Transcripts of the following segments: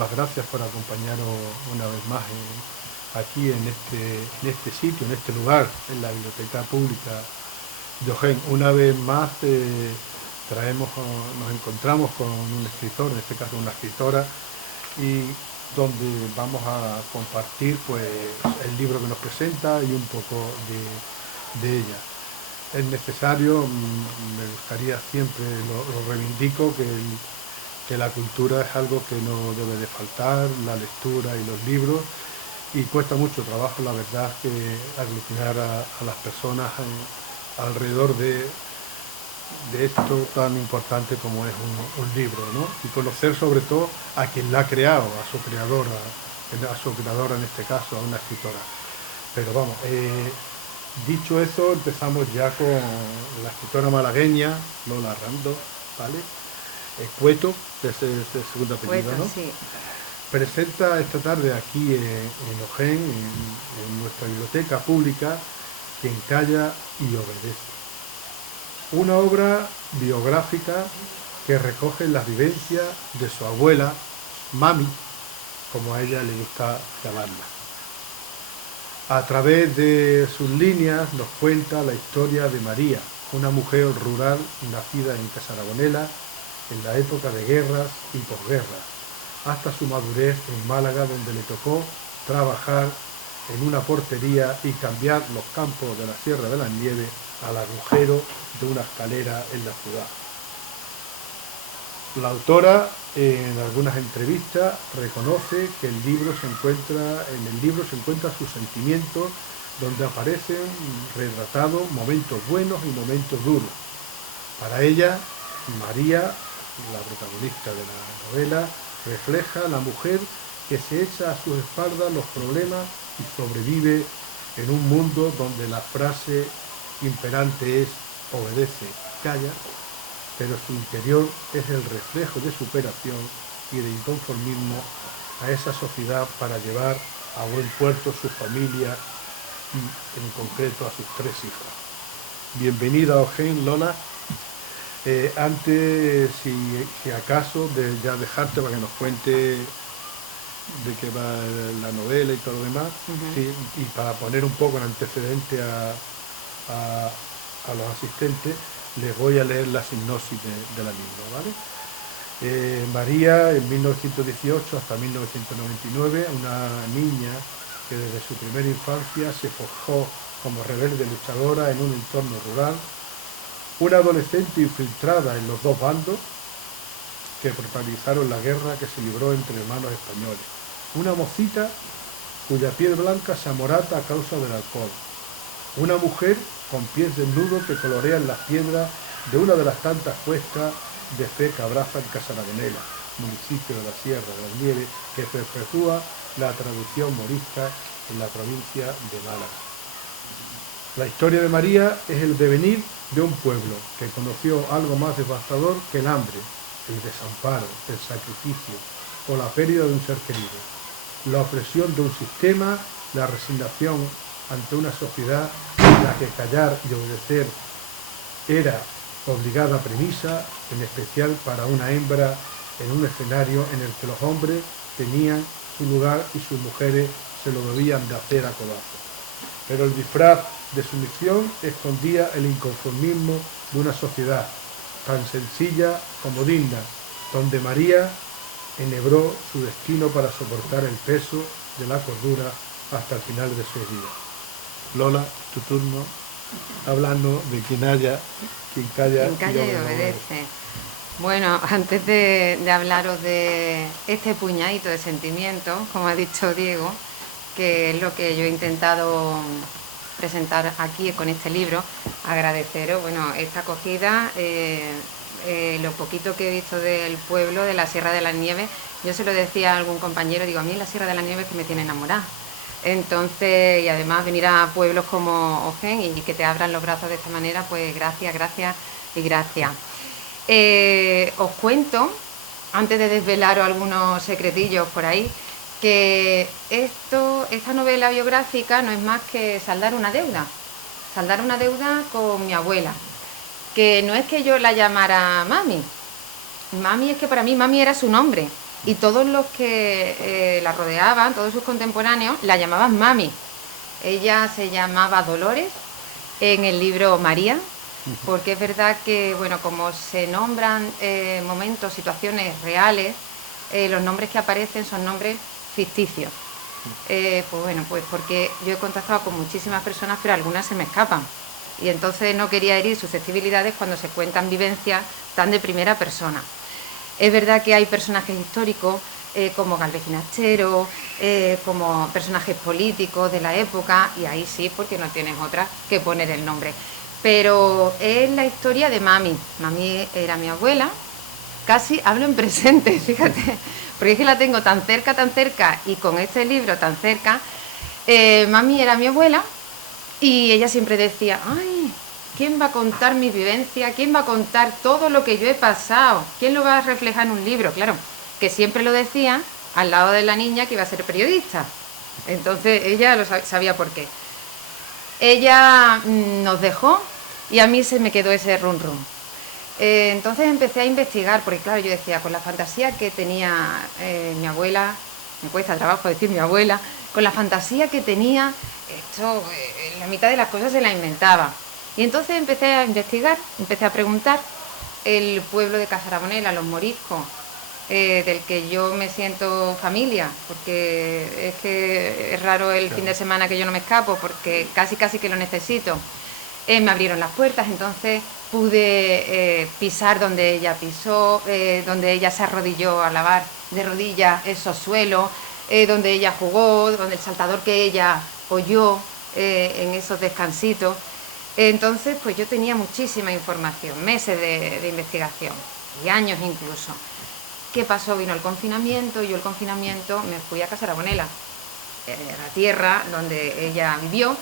las gracias por acompañarnos una vez más aquí en este sitio, en este lugar, en la Biblioteca Pública de Ojén. Una vez más nos encontramos con un escritor, en este caso una escritora, y donde vamos a compartir pues el libro que nos presenta y un poco de ella. Es necesario, me gustaría siempre, lo reivindico, que la cultura es algo que no debe de faltar, la lectura y los libros, y cuesta mucho trabajo, la verdad, que aglutinar a las personas alrededor de esto tan importante como es un libro, ¿no? Y conocer sobre todo a quien la ha creado, a su creadora en este caso, a una escritora. Pero vamos, dicho eso, empezamos ya con la escritora malagueña, Lola Rando, ¿vale? Cueto, que es el segundo apellido, Cueto, ¿no? sí. Presenta esta tarde aquí en Ojén, en nuestra biblioteca pública, Quien calla y obedece. Una obra biográfica que recoge las vivencias de su abuela, Mami, como a ella le gusta llamarla. A través de sus líneas nos cuenta la historia de María, una mujer rural nacida en Casaragonela en la época de guerras y posguerras, hasta su madurez en Málaga, donde le tocó trabajar en una portería y cambiar los campos de la Sierra de las Nieves al agujero de una escalera en la ciudad. La autora en algunas entrevistas reconoce que en el libro se encuentra sus sentimientos, donde aparecen retratados momentos buenos y momentos duros. Para ella, María, la protagonista de la novela, refleja a la mujer que se echa a sus espaldas los problemas y sobrevive en un mundo donde la frase imperante es obedece, calla, pero su interior es el reflejo de superación y de inconformismo a esa sociedad para llevar a buen puerto su familia y en concreto a sus 3 hijos. Bienvenida a Ojén, Lola. Antes, si acaso, de ya dejarte para que nos cuente de qué va la novela y todo lo demás, sí, y para poner un poco en antecedente a los asistentes, les voy a leer la sinopsis de la misma, ¿vale? María, en 1918 hasta 1999, una niña que desde su primera infancia se forjó como rebelde luchadora en un entorno rural, una adolescente infiltrada en los dos bandos que protagonizaron la guerra que se libró entre hermanos españoles, una mocita cuya piel blanca se amorata a causa del alcohol, una mujer con pies desnudos que colorean las piedras de una de las tantas cuestas de fe que abrazan Casaragonela, municipio de la Sierra de las Nieves, que perpetúa la tradición morista en la provincia de Málaga. La historia de María es el devenir de un pueblo que conoció algo más devastador que el hambre, el desamparo, el sacrificio o la pérdida de un ser querido, la opresión de un sistema, la resignación ante una sociedad en la que callar y obedecer era obligada premisa, en especial para una hembra en un escenario en el que los hombres tenían su lugar y sus mujeres se lo debían de hacer a codazos. Pero el disfraz de sumisión escondía el inconformismo de una sociedad tan sencilla como digna, donde María enhebró su destino para soportar el peso de la cordura hasta el final de sus días. Lola, tu turno, hablando de quien calla y obedece. Bueno, antes de hablaros de este puñadito de sentimientos, como ha dicho Diego, que es lo que yo he intentado presentar aquí con este libro, agradeceros, bueno, esta acogida, lo poquito que he visto del pueblo, de la Sierra de las Nieves. Yo se lo decía a algún compañero, digo, a mí en la Sierra de las Nieves que me tiene enamorada. Entonces, y además venir a pueblos como Ojén y que te abran los brazos de esta manera, pues gracias, gracias y gracias. Os cuento, antes de desvelaros algunos secretillos por ahí, que esta novela biográfica no es más que saldar una deuda con mi abuela, que no es que yo la llamara Mami. Mami es que para mí Mami era su nombre. y todos los que la rodeaban, todos sus contemporáneos, la llamaban mami. Ella se llamaba Dolores en el libro María, porque es verdad que, bueno, como se nombran momentos, situaciones reales, los nombres que aparecen son nombres ficticios. Pues bueno, pues porque yo he contactado con muchísimas personas, pero algunas se me escapan. Y entonces no quería herir susceptibilidades cuando se cuentan vivencias tan de primera persona. Es verdad que hay personajes históricos como Galvez Ginastero, como personajes políticos de la época, y ahí sí, porque no tienes otra que poner el nombre. Pero es la historia de Mami. Mami era mi abuela, casi hablo en presente, fíjate, porque es que la tengo tan cerca, y con este libro tan cerca. Mami era mi abuela, y ella siempre decía, ay, ¿quién va a contar mi vivencia? ¿Quién va a contar todo lo que yo he pasado? ¿Quién lo va a reflejar en un libro? Claro, que siempre lo decía al lado de la niña que iba a ser periodista. Entonces ella lo sabía por qué. Ella nos dejó y a mí se me quedó ese run run. Entonces empecé a investigar, porque claro, yo decía, con la fantasía que tenía mi abuela, me cuesta trabajo decir mi abuela, con la fantasía que tenía, esto, la mitad de las cosas se la inventaba. Y entonces empecé a investigar, empecé a preguntar. El pueblo de Casarabonela, Los Moriscos, del que yo me siento familia, porque es que es raro el fin de semana que yo no me escapo, porque casi que lo necesito. Me abrieron las puertas, entonces pude pisar donde ella pisó, donde ella se arrodilló a lavar de rodillas esos suelos, donde ella jugó, donde el saltador que ella oyó en esos descansitos. Entonces, pues yo tenía muchísima información, meses de investigación y años incluso. ¿Qué pasó? Vino el confinamiento y yo el confinamiento me fui a Casarabonela, la tierra donde ella vivió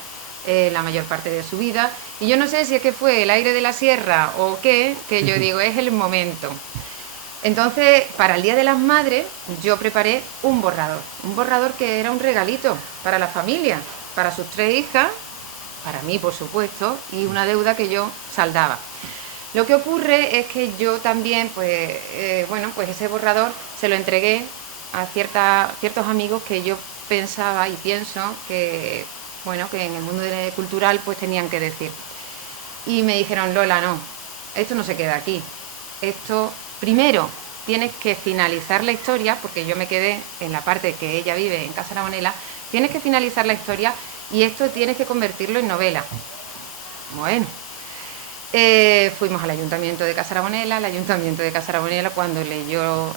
la mayor parte de su vida. Y yo no sé si es que fue el aire de la sierra o qué, que yo digo, es el momento. Entonces, para el Día de las Madres, yo preparé un borrador que era un regalito para la familia, para sus 3 hijas, para mí, por supuesto, y una deuda que yo saldaba. Lo que ocurre es que yo también, pues ese borrador se lo entregué a ciertos amigos que yo pensaba y pienso que, bueno, que en el mundo cultural pues tenían que decir. Y me dijeron, Lola, no, esto no se queda aquí. Esto, primero, tienes que finalizar la historia, porque yo me quedé en la parte que ella vive en Casarabonela, tienes que finalizar la historia y esto tienes que convertirlo en novela. Bueno, fuimos al Ayuntamiento de Casarabonela. El Ayuntamiento de Casarabonela, cuando leyó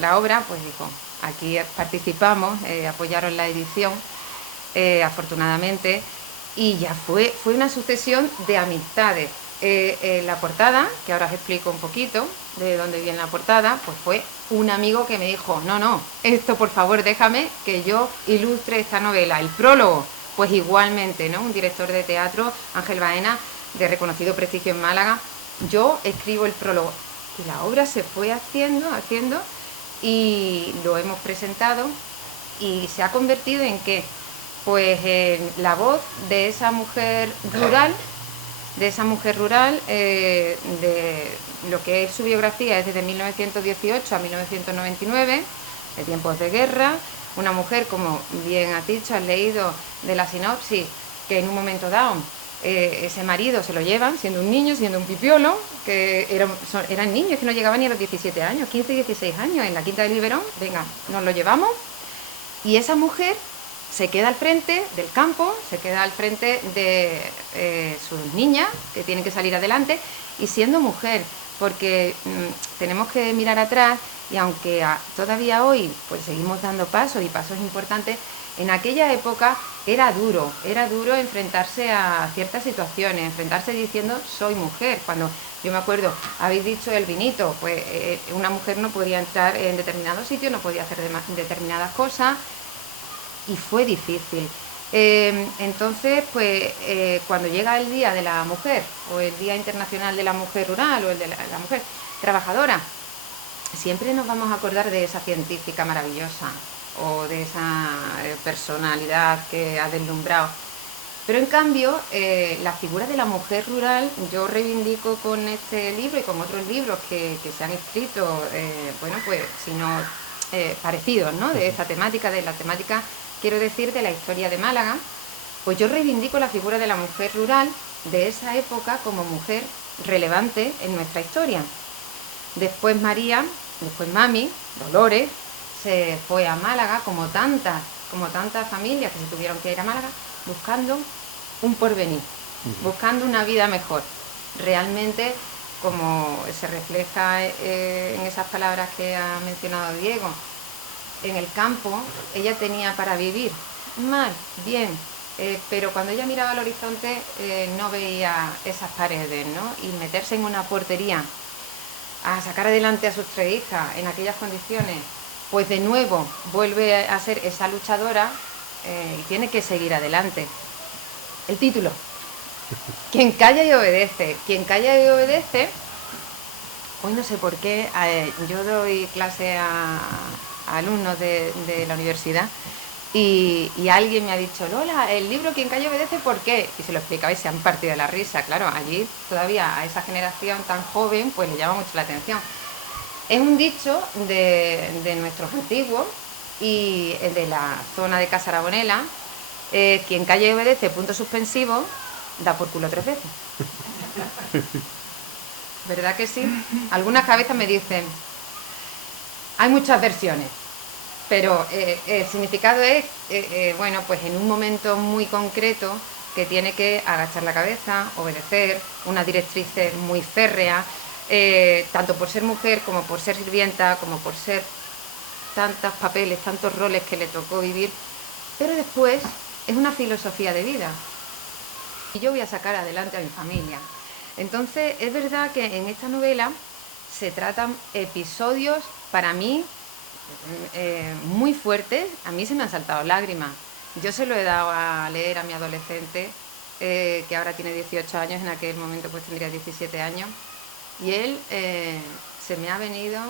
la obra, pues dijo, aquí participamos, apoyaron la edición, afortunadamente, y ya fue una sucesión de amistades. La portada, que ahora os explico un poquito de dónde viene la portada, pues fue un amigo que me dijo, no, esto por favor déjame que yo ilustre esta novela. El prólogo, pues igualmente, ¿no? Un director de teatro, Ángel Baena, de reconocido prestigio en Málaga. Yo escribo el prólogo y la obra se fue haciendo y lo hemos presentado y se ha convertido en ¿qué? Pues en la voz de esa mujer rural, de lo que es su biografía, es desde 1918 a 1999, de tiempos de guerra. Una mujer, como bien has dicho, has leído de la sinopsis, que en un momento dado ese marido se lo llevan, siendo un niño, siendo un pipiolo, que eran niños que no llegaban ni a los 17 años, 15 y 16 años, en la Quinta de Liberón, venga, nos lo llevamos. Y esa mujer se queda al frente del campo, se queda al frente de sus niñas, que tienen que salir adelante, y siendo mujer, porque tenemos que mirar atrás, y aunque todavía hoy pues seguimos dando pasos y pasos importantes, en aquella época era duro enfrentarse a ciertas situaciones, enfrentarse diciendo soy mujer. Cuando yo me acuerdo, habéis dicho el vinito, pues una mujer no podía entrar en determinados sitios, no podía hacer determinadas cosas, y fue difícil. Entonces, pues cuando llega el Día de la Mujer, o el Día Internacional de la Mujer Rural, o el de la Mujer Trabajadora, siempre nos vamos a acordar de esa científica maravillosa, o de esa personalidad que ha deslumbrado. Pero en cambio, la figura de la mujer rural, yo reivindico con este libro y con otros libros que se han escrito, bueno, pues, si no parecidos, ¿no? De esta temática, quiero decir, de la historia de Málaga, pues yo reivindico la figura de la mujer rural de esa época como mujer relevante en nuestra historia. Después María, después Mami, Dolores, se fue a Málaga como tantas familias que se tuvieron que ir a Málaga buscando un porvenir, buscando una vida mejor. Realmente, como se refleja en esas palabras que ha mencionado Diego, en el campo ella tenía para vivir mal, bien, pero cuando ella miraba al horizonte no veía esas paredes, ¿no? Y meterse en una portería a sacar adelante a sus 3 hijas en aquellas condiciones, pues de nuevo vuelve a ser esa luchadora y tiene que seguir adelante. El título: quien calla y obedece. Quien calla y obedece. Hoy no sé por qué, yo doy clase a alumnos de la universidad y alguien me ha dicho: Lola, el libro Quien calla y obedece, ¿por qué? Y se lo explicaba y se han partido de la risa. Claro, allí todavía a esa generación tan joven pues le llama mucho la atención. Es un dicho de nuestros antiguos y de la zona de Casa Aragonela. Quien calla y obedece, punto suspensivo, da por culo 3 veces. ¿Verdad que sí? Algunas cabezas me dicen, hay muchas versiones, pero el significado es, bueno, pues en un momento muy concreto que tiene que agachar la cabeza, obedecer, unas directrices muy férreas, tanto por ser mujer como por ser sirvienta, como por ser tantos papeles, tantos roles que le tocó vivir, pero después es una filosofía de vida. Y yo voy a sacar adelante a mi familia. Entonces, es verdad que en esta novela se tratan episodios, para mí, muy fuertes. A mí se me han saltado lágrimas. Yo se lo he dado a leer a mi adolescente, que ahora tiene 18 años, en aquel momento pues tendría 17 años, y él se me ha venido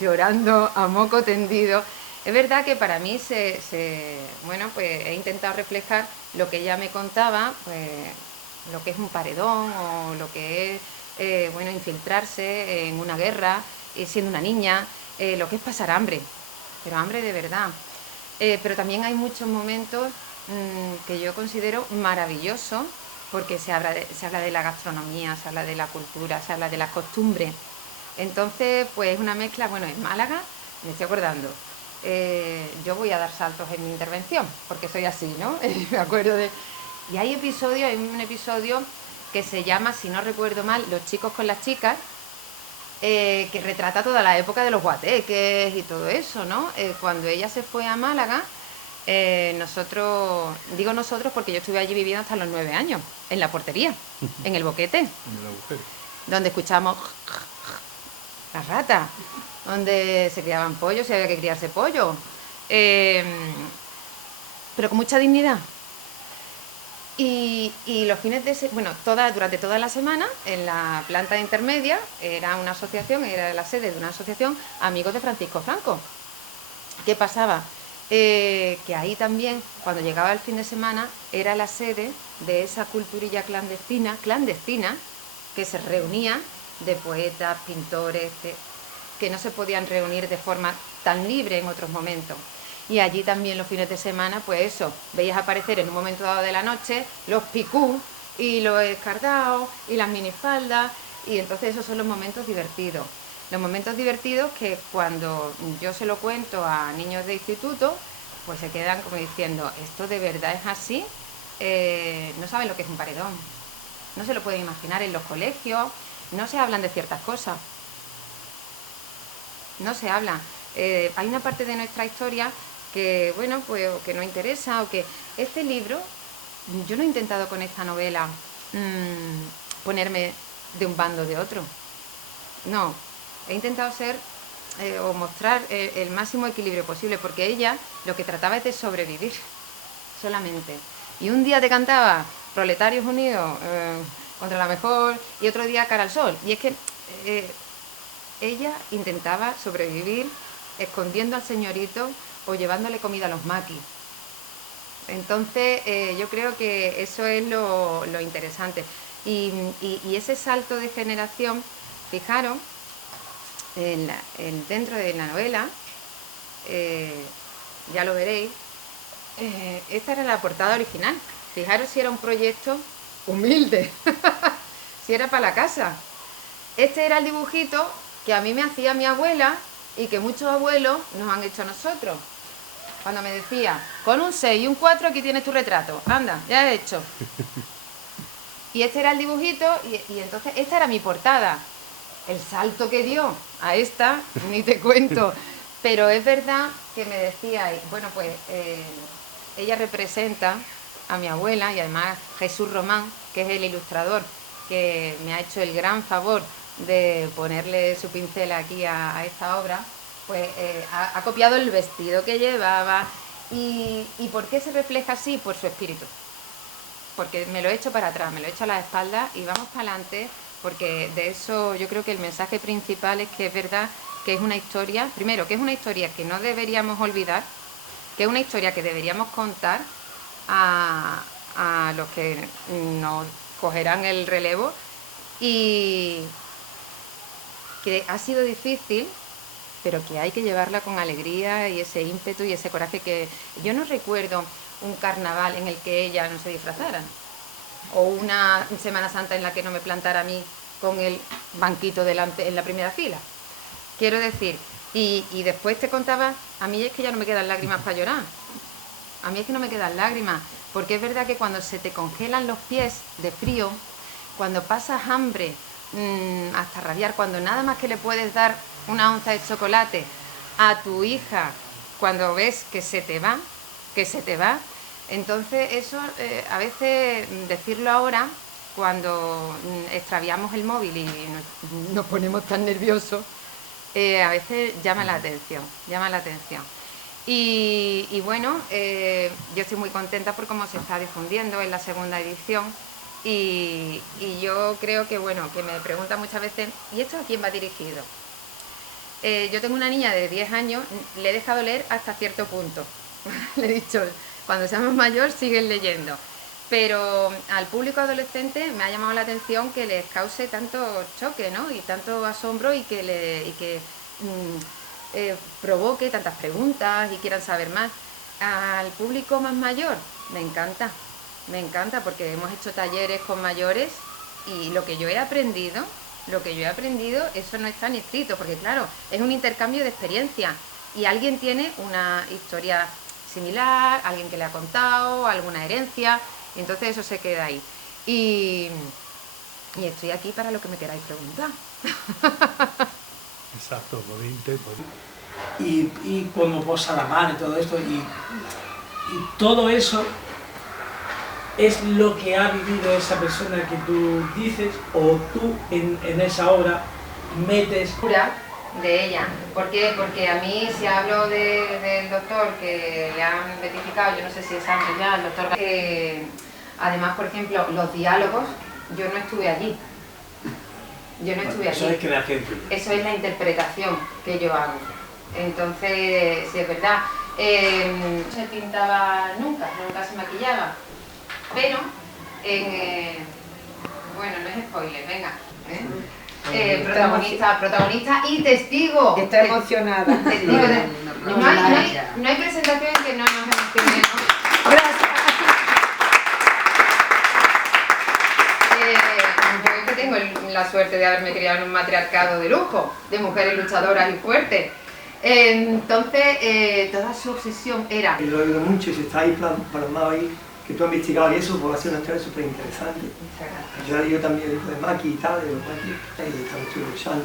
llorando a moco tendido. Es verdad que para mí bueno, pues he intentado reflejar lo que ella me contaba, pues lo que es un paredón o lo que es, bueno, infiltrarse en una guerra, siendo una niña, lo que es pasar hambre, pero hambre de verdad. Pero también hay muchos momentos que yo considero maravillosos, porque se habla de la gastronomía, se habla de la cultura, se habla de las costumbres. Entonces, pues es una mezcla. Bueno, en Málaga, me estoy acordando, yo voy a dar saltos en mi intervención, porque soy así, ¿no? Me acuerdo de... Y hay un episodio que se llama, si no recuerdo mal, Los chicos con las chicas, que retrata toda la época de los guateques y todo eso, ¿no? Cuando ella se fue a Málaga, digo nosotros porque yo estuve allí viviendo hasta los 9 años, en la portería, en el boquete, En el agujero. donde escuchamos las ratas, donde se criaban pollos y había que criarse pollo, pero con mucha dignidad. Y los fines de semana, bueno, durante toda la semana, en la planta intermedia, era la sede de una asociación, Amigos de Francisco Franco. ¿Qué pasaba? Que ahí también, cuando llegaba el fin de semana, era la sede de esa culturilla clandestina, que se reunía de poetas, pintores, que no se podían reunir de forma tan libre en otros momentos. Y allí también los fines de semana, pues eso, veías aparecer en un momento dado de la noche los picú y los escardaos y las minifaldas, y entonces esos son los momentos divertidos. Los momentos divertidos que cuando yo se lo cuento a niños de instituto, pues se quedan como diciendo, ¿esto de verdad es así? No saben lo que es un paredón, no se lo pueden imaginar. En los colegios no se hablan de ciertas cosas, no se habla. Hay una parte de nuestra historia que, bueno, pues o que no interesa, o que este libro, yo no he intentado con esta novela ponerme de un bando o de otro. No, he intentado ser o mostrar el máximo equilibrio posible, porque ella lo que trataba es de sobrevivir solamente. Y un día te cantaba Proletarios Unidos contra la mejor, y otro día Cara al Sol. Y es que ella intentaba sobrevivir escondiendo al señorito o llevándole comida a los maquis. Entonces, yo creo que eso es lo interesante. Y ese salto de generación, fijaros, dentro de la novela, ya lo veréis, esta era la portada original. Fijaros si era un proyecto humilde, si era para la casa. Este era el dibujito que a mí me hacía mi abuela y que muchos abuelos nos han hecho a nosotros. Cuando me decía, con un 6 y un 4 aquí tienes tu retrato, anda, ya he hecho. Y este era el dibujito y entonces esta era mi portada. El salto que dio a esta, ni te cuento. Pero es verdad que me decía, bueno, pues ella representa a mi abuela y además Jesús Román, que es el ilustrador que me ha hecho el gran favor de ponerle su pincel aquí a esta obra, pues ha copiado el vestido que llevaba. ¿Y por qué se refleja así? Por su espíritu. Porque me lo he hecho para atrás, me lo he hecho a la espalda y vamos para adelante, porque de eso yo creo que el mensaje principal es que es verdad que es una historia, primero, que es una historia que no deberíamos olvidar, que es una historia que deberíamos contar a los que nos cogerán el relevo, y que ha sido difícil, pero que hay que llevarla con alegría y ese ímpetu y ese coraje. Que yo no recuerdo un carnaval en el que ella no se disfrazara, o una Semana Santa en la que no me plantara a mí con el banquito delante en la primera fila. Quiero decir, y después te contaba, a mí es que ya no me quedan lágrimas para llorar. A mí es que no me quedan lágrimas, porque es verdad que cuando se te congelan los pies de frío, cuando pasas hambre hasta rabiar, cuando nada más que le puedes dar una onza de chocolate a tu hija, cuando ves que se te va, entonces eso a veces decirlo ahora, cuando extraviamos el móvil y nos ponemos tan nerviosos, a veces llama la atención. Y bueno, yo estoy muy contenta por cómo se está difundiendo en la segunda edición. Y yo creo que, bueno, que me preguntan muchas veces, ¿y esto a quién va dirigido? Yo tengo una niña de 10 años, le he dejado leer hasta cierto punto. Le he dicho, cuando seamos mayor siguen leyendo. Pero al público adolescente me ha llamado la atención que les cause tanto choque, ¿no? Y tanto asombro, y que provoque tantas preguntas y quieran saber más. Al público más mayor me encanta, porque hemos hecho talleres con mayores y lo que yo he aprendido, eso no está ni escrito, porque claro, es un intercambio de experiencia y alguien tiene una historia similar, alguien que le ha contado, alguna herencia, y entonces eso se queda ahí. Y estoy aquí para lo que me queráis preguntar. Exacto, podéis. Y cuando posa la mano y todo esto, y todo eso es lo que ha vivido esa persona que tú dices, o tú en esa obra metes... De ella. ¿Por qué? Porque a mí, si hablo del doctor que le han beatificado, yo no sé si es antes ya, el doctor... además, por ejemplo, los diálogos, yo no estuve allí. Eso es creación. Eso es la interpretación que yo hago. Entonces, sí es verdad. No se pintaba nunca se maquillaba. Pero, bueno, no es spoiler, venga. Protagonista y testigo. Está emocionada. Testigo no hay presentación que no nos emocione, ¿no? Gracias. Yo es que tengo la suerte de haberme criado en un matriarcado de lujo, de mujeres luchadoras y fuertes. Entonces, toda su obsesión era... Lo he oído mucho y se está ahí plasmado ahí, que tú has investigado y eso, pues ha sido una historia súper interesante. Yo he leído también el libro de Maki y tal, de los Maki, y estaba luchando.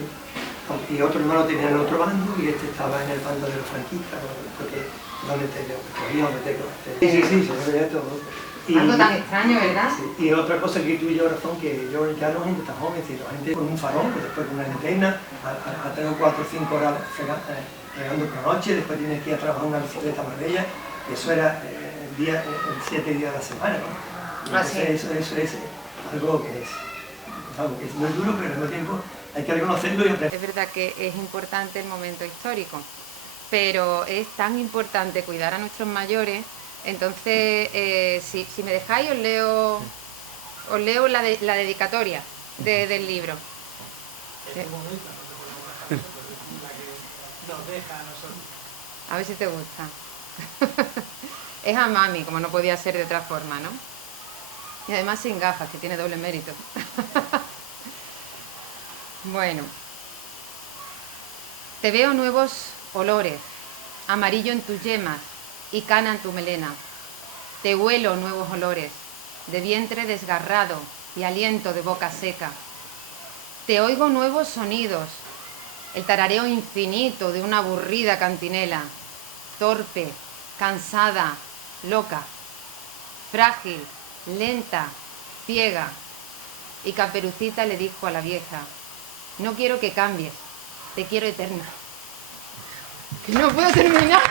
Y otro hermano tenía el otro bando y este estaba en el bando de los franquistas, porque donde te cogían, donde te... Sí, se veía todo. Algo tan extraño, ¿verdad? Sí. Y otra cosa que tú y yo, razón, que yo ya no gente tan joven, es decir, la gente con un farol, después con una linterna, a 3 o 4 o 5 horas fregando por la noche, después tienes que ir a trabajar en una bicicleta más bella, y eso era 7 días de la semana, ¿no? Entonces, eso es algo que es muy duro, pero al mismo tiempo hay que reconocerlo y aprender. Es verdad que es importante el momento histórico, pero es tan importante cuidar a nuestros mayores Entonces, si me dejáis, os leo la dedicatoria del libro. Es bonita, la que nos deja a nosotros. A ver si te gusta. Es a mami, como no podía ser de otra forma, ¿no? Y además sin gafas, que tiene doble mérito. Bueno. Te veo nuevos olores, amarillo en tus yemas y cana en tu melena. Te huelo nuevos olores, de vientre desgarrado y aliento de boca seca. Te oigo nuevos sonidos, el tarareo infinito de una aburrida cantinela, torpe, cansada, loca, frágil, lenta, ciega. Y Caperucita le dijo a la vieja: no quiero que cambies, te quiero eterna. Que no puedo terminar.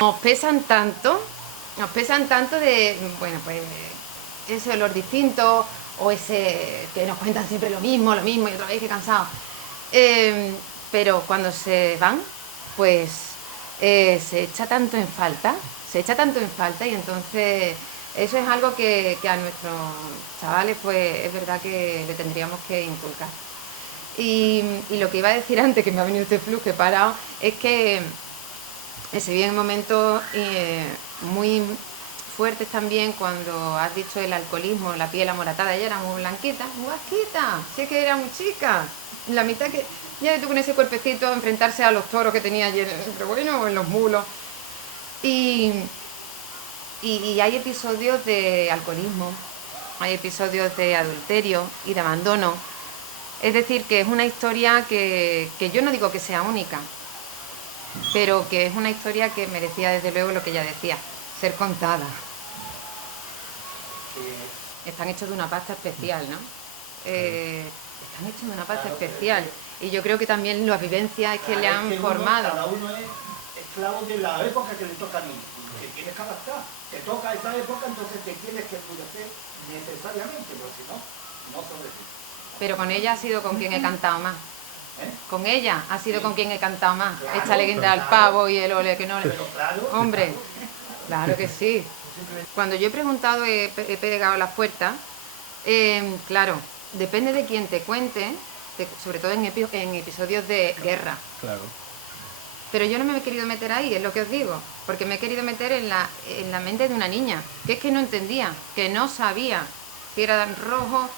Nos pesan tanto de, bueno, pues ese olor distinto, o ese que nos cuentan siempre lo mismo y otra vez, que cansado. Pero cuando se van, pues se echa tanto en falta, y entonces eso es algo que a nuestros chavales, pues es verdad que le tendríamos que inculcar. Y lo que iba a decir antes, que me ha venido este flujo, que he parado, es que se vienen momentos muy fuertes también cuando has dicho el alcoholismo, la piel amoratada. Ella era muy blanquita, muy vasquita, si es que era muy chica. La mitad que ya tú con ese cuerpecito a enfrentarse a los toros que tenía allí, pero bueno, en los mulos. Y hay episodios de alcoholismo, hay episodios de adulterio y de abandono. Es decir, que es una historia que yo no digo que sea única, pero que es una historia que merecía desde luego lo que ella decía, ser contada. Están hechos de una pasta especial, ¿no? Están hechos de una pasta especial. Y yo creo que también las vivencias que le han formado. Cada uno es esclavo de la época que le toca a mí. Te tienes que adaptar. Te toca esa época, entonces te tienes que endurecer necesariamente, porque si no, no sobrevives. Pero con ella ha sido con quien he cantado más. Con ella ha sido con quien he cantado más. Claro, Échale guinda al pavo y el ole que no le... Pero claro, Hombre, claro que sí. Cuando yo he preguntado, he pegado las puertas, claro, depende de quién te cuente, sobre todo en episodios de guerra. Claro. Pero yo no me he querido meter ahí, es lo que os digo, porque me he querido meter en la mente de una niña, que es que no entendía, que no sabía, que era rojo,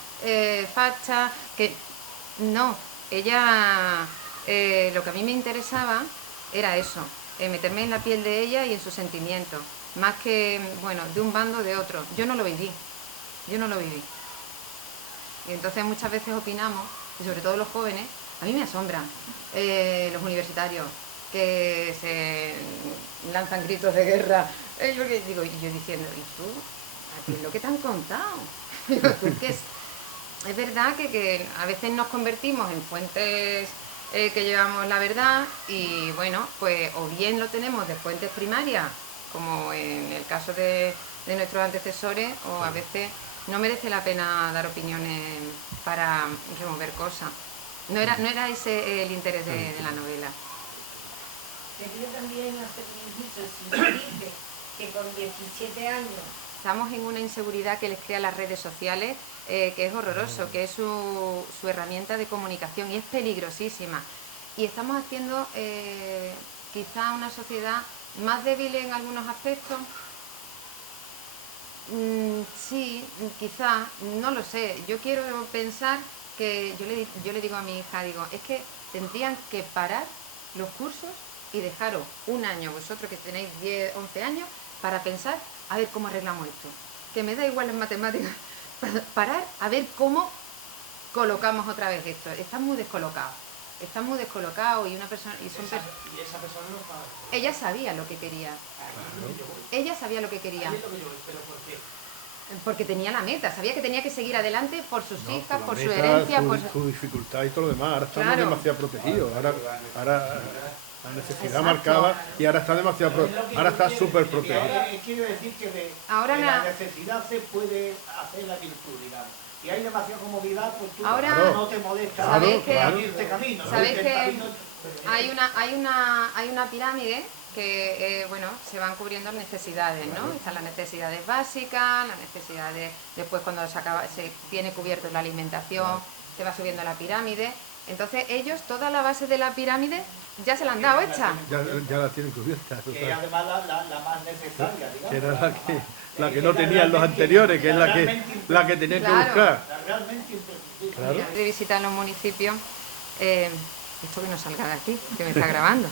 facha, que no. Ella, lo que a mí me interesaba era eso, meterme en la piel de ella y en sus sentimientos, más que, bueno, de un bando o de otro. Yo no lo viví. Y entonces muchas veces opinamos, y sobre todo los jóvenes, a mí me asombran los universitarios, que se lanzan gritos de guerra. Yo digo, y yo diciendo, ¿y tú? ¿A qué es lo que te han contado? Digo, ¿tú qué es? Es verdad que a veces nos convertimos en fuentes que llevamos la verdad y bueno, pues o bien lo tenemos de fuentes primarias, como en el caso de nuestros antecesores, o a veces no merece la pena dar opiniones para remover cosas. No era ese el interés de la novela. Quería también hacer un inciso, si me dice que con 17 años... Estamos en una inseguridad que les crea las redes sociales, que es horroroso, que es su herramienta de comunicación y es peligrosísima. Y estamos haciendo quizá una sociedad más débil en algunos aspectos. Sí, quizá, no lo sé. Yo quiero pensar que yo le digo a mi hija, digo, es que tendrían que parar los cursos y dejaros un año, vosotros que tenéis 10, 11 años, para pensar a ver cómo arreglamos esto. Que me da igual en matemáticas, parar a ver cómo colocamos otra vez esto. Están muy descolocados y esa persona no estaba. Ella sabía lo que quería. Ella sabía lo que quería. Pero ¿por qué? Porque tenía la meta, sabía que tenía que seguir adelante por sus hijas, por su meta, herencia, su dificultad y todo lo demás. Ahora estamos Claro. demasiado protegidos. Ahora la necesidad marcada y ahora está demasiado ahora está súper protegido. Quiero decir que de Ahora la necesidad se puede hacer la virtud, digamos. Si hay demasiada comodidad, pues tú Ahora, no te molesta ¿sabéis que- abrirte camino. ¿no? ¿Sabéis El que camino- hay una pirámide que bueno, se van cubriendo necesidades, ¿no? Están las necesidades básicas, las necesidades, después cuando se tiene cubierto la alimentación, se va subiendo la pirámide. Entonces ellos, toda la base de la pirámide ya se la han dado hecha. Ya la tienen cubierta. Que Total. además la más necesaria, digamos. Que era la que no tenían los anteriores, que es la que tenían que Claro. buscar. La realmente imprescindible. Claro. De visitar los municipios, esto que no salga de aquí, que me está grabando.